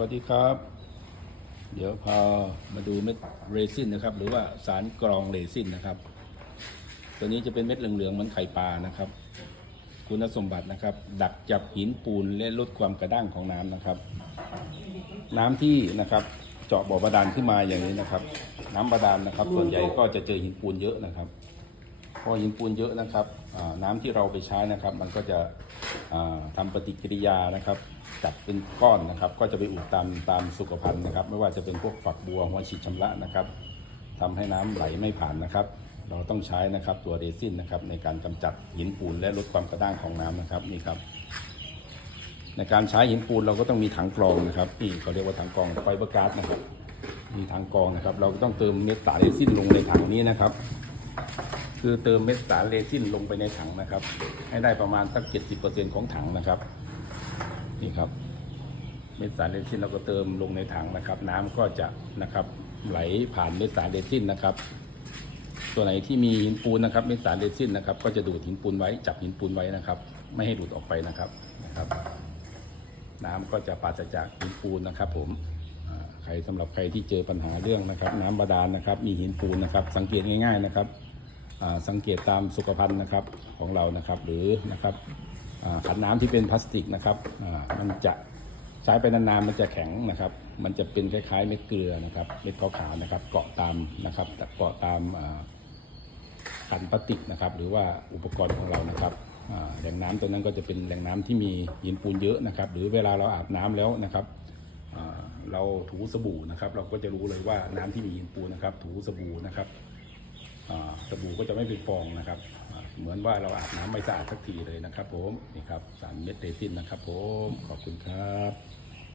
วัสดีครับ เดี๋ยวพามาดูเม็ดเรซินนะครับ หรือว่าสารกรองเรซินนะครับ ตัวนี้จะเป็นเม็ดเหลืองๆเหมือนไข่ปลานะครับ คุณสมบัตินะครับ ดักจับหินปูนและลดความกระด้างของน้ำนะครับ น้ำที่นะครับ เจาะบ่อบาดาลขึ้นมาอย่างนี้นะครับ น้ำบาดาลนะครับ ส่วนใหญ่ก็จะเจอหินปูนเยอะนะครับ พอหินปูนเยอะนะครับน้ำที่เราไปใช้นะครับ มันก็จะอ่าทำปฏิกิริยานะครับจับเป็นก้อนนะครับ ก็จะไปอุดตามตามสุขภัณฑ์นะครับ ไม่ว่าจะเป็นพวกฝักบัวหัวฉีดชำระนะครับทำให้น้ำไหลไม่ผ่านนะครับ เราต้องใช้นะครับตัวเรซินนะครับในการกำจัดหินปูนและลดความกระด้างของน้ำนะครับนี่ครับ ในการใช้หินปูนเราก็ต้องมีถังกรองนะครับนี่เขาเรียกว่าถังกรองไฟเบอร์การ์ดนะครับมีถังกรองนะครับ เราก็ต้องเติมเมตตาเรซินลงในถังนี้นะครับ คือเติมเม็ดสารเรซินลงไปในถังนะครับ ให้ได้ประมาณสักเจ็ดสิบเปอร์เซ็นของถังนะครับ นี่ครับ เม็ดสารเรซินเราก็เติมลงในถังนะครับ น้ำก็จะนะครับไหลผ่านเม็ดสารเรซินนะครับ ตัวไหนที่มีหินปูนนะครับ เม็ดสารเรซินนะครับ ก็จะดูดหินปูนไว้จับหินปูนไว้นะครับ ไม่ให้ดูดออกไปนะครับนะครับ น้ำก็จะปราศจากหินปูนนะครับ ผมใครสำหรับใครที่เจอปัญหาเรื่องนะครับ น้ำบาดาลนะครับ มีหินปูนนะครับ สังเกตง่าย ๆนะครับ สังเกตตามสุขภัณฑ์นะครับของเรานะครับหรือนะครับขันน้ำที่เป็นพลาสติกนะครับมันจะใช้ไปนานๆมันจะแข็งนะครับ มันจะเป็นคล้ายๆเม็ดเกลือนะครับเม็ดขาวๆนะครับ เกาะตามนะครับเกาะตามขันพลาสติกนะครับ หรือว่าอุปกรณ์ของเรานะครับแหล่งน้ำตัวนั้นก็จะเป็นแหล่งน้ำที่มีหินปูนเยอะนะครับ หรือเวลาเราอาบน้ำแล้วนะครับเราถูสบู่นะครับ เราก็จะรู้เลยว่าน้ำที่มีหินปูนนะครับ ถูสบู่นะครับ สบู่ก็จะไม่เป็นฟองนะครับ เหมือนว่าเราอาบน้ำไม่สะอาดสักทีเลยนะครับผมนี่ครับสารเม็ดเรซินนะครับผมขอบคุณครับ